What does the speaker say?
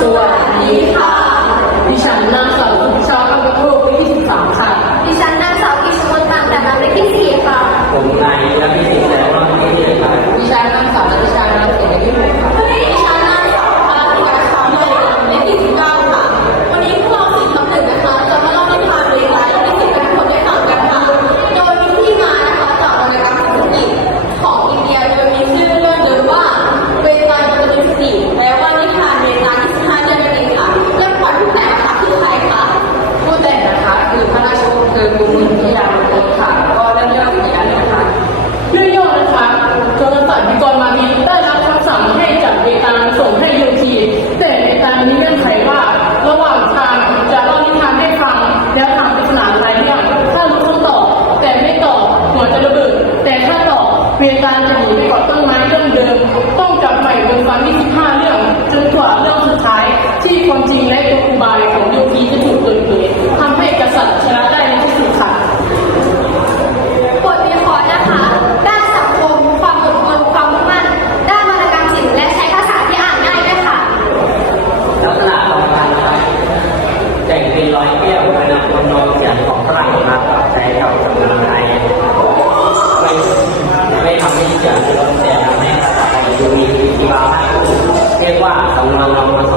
สวัสดีค่ะ ดิฉันนางสา ถ้าดอกเรียงการจะอยู่ไปก่อนต้นไม้เรื่องเดิม ต้องจับใหม่บนวันที่15เรื่อง จนกว่าเรื่องสุดท้ายที่ความจริงและ กีฬามากเรียกว่าสำนักงาน